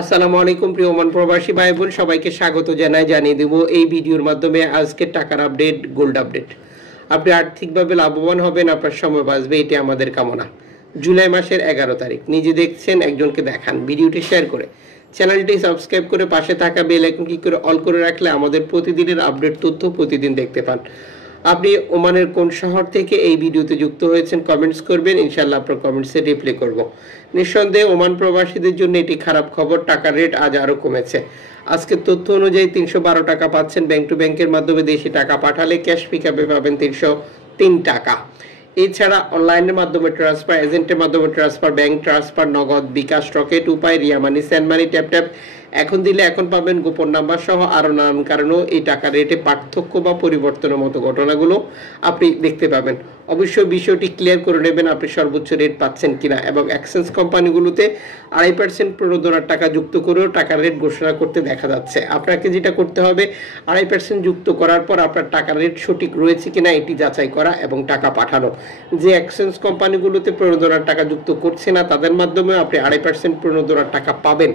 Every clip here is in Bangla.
আসসালামু আলাইকুম প্রিয় ওমান প্রবাসী ভাই বোন সবাইকে স্বাগত জানিয়ে দেব এই ভিডিওর মাধ্যমে আজকের টাকার আপডেট, গোল্ড আপডেট। আপনি আর্থিকভাবে লাভবান হবেন, আপনার সময় বাঁচবে, এটি আমাদের কামনা। জুলাই মাসের 11 তারিখ, নিজে দেখছেন, একজনকে দেখান। ভিডিওটি শেয়ার করে চ্যানেলটি সাবস্ক্রাইব করে পাশে থাকা বেল আইকন ক্লিক করে অল করে রাখলে আমাদের প্রতিদিনের আপডেট তথ্য প্রতিদিন দেখতে পান। আপনি ওমানের কোন শহর থেকে এই ভিডিওতে যুক্ত হয়েছেন কমেন্টস করবেন, ইনশাআল্লাহ আপনার কমেন্টসে রিপ্লাই করব। নিঃসন্দেহে ওমান প্রবাসীদের জন্য এটি খারাপ খবর, টাকার রেট আজ আরও কমেছে। আজকের তথ্য অনুযায়ী 312 টাকা পাচ্ছেন ব্যাংক টু ব্যাংকের মাধ্যমে। দেশি টাকা পাঠালে ক্যাশ পিকআপে পাবেন 303 টাকা। এছাড়া অনলাইনের মাধ্যমে ট্রান্সফার, এজেন্টের মাধ্যমে ট্রান্সফার, ব্যাংক ট্রান্সফার, নগদ, বিকাশ, রকেট, উপায়, রিয়া মানি, সেন্ড মানি, ট্যাপ ট্যাপ এখন দিলে এখন পাবেন, গোপন নাম্বার সহ আরও নানান কারণেও এই টাকার রেটে পার্থক্য বা পরিবর্তনের মতো ঘটনাগুলো আপনি দেখতে পাবেন। অবশ্যই বিষয়টি ক্লিয়ার করে নেবেন আপনি সর্বোচ্চ রেট পাচ্ছেন কিনা, এবং এক্সচেঞ্জ কোম্পানিগুলোতে 2.5% প্রণোদনার টাকা যুক্ত করেও টাকার রেট ঘোষণা করতে দেখা যাচ্ছে। আপনাকে যেটা করতে হবে, 2.5% যুক্ত করার পর আপনার টাকার রেট সঠিক রয়েছে কিনা এটি যাচাই করা এবং টাকা পাঠানো। যে এক্সচেঞ্জ কোম্পানিগুলোতে প্রণোদনার টাকা যুক্ত করছে না তাদের মাধ্যমে আপনি 2.5% প্রণোদনার টাকা পাবেন।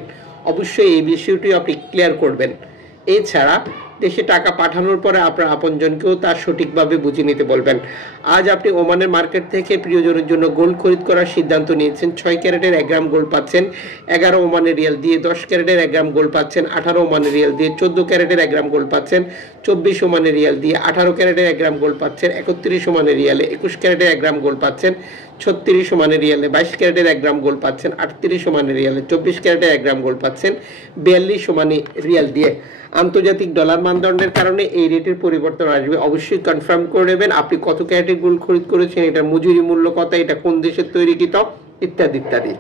অবশ্যই এই বিষয়টি আপনি ক্লিয়ার করবেন। এছাড়া দেশে টাকা পাঠানোর পরে আপনার আপনজনকেও তা সঠিকভাবে বুঝে নিতে বলবেন। আজ আপনি ওমানের মার্কেট থেকে প্রিয়জনের জন্য গোল্ড খরিদ করার সিদ্ধান্ত নিয়েছেন। 6 ক্যারেটের 1 গ্রাম গোল্ড পাচ্ছেন 11 ওমানের রিয়াল দিয়ে, 10 ক্যারেটের 1 গ্রাম গোল্ড পাচ্ছেন 18 ওমানের রিয়াল দিয়ে, 14 ক্যারেটের 1 গ্রাম গোল্ড পাচ্ছেন 24 ওমানের রিয়াল দিয়ে, 18 ক্যারেটের 1 গ্রাম গোল্ড পাচ্ছেন 31 ওমানের রিয়ালে, 21 ক্যারেটের 1 গ্রাম গোল্ড পাচ্ছেন 36 ওমানের রিয়ালে, 22 ক্যারেটের 1 গ্রাম গোল্ড পাচ্ছেন 38 ওমানের রিয়ালে, 24 ক্যারেটের 1 গ্রাম গোল্ড পাচ্ছেন 42 ওমানি রিয়াল দিয়ে। আন্তর্জাতিক ডলার মানদণ্ডের কারণে এই রেটের পরিবর্তন আসবে, অবশ্যই কনফার্ম করে নেবেন আপনি কত ক্যারেটের গোল্ড খরিদ করেছেন, এটার মজুরি মূল্য কত, এটা কোন দেশের তৈরিকৃত, ইত্যাদি ইত্যাদি।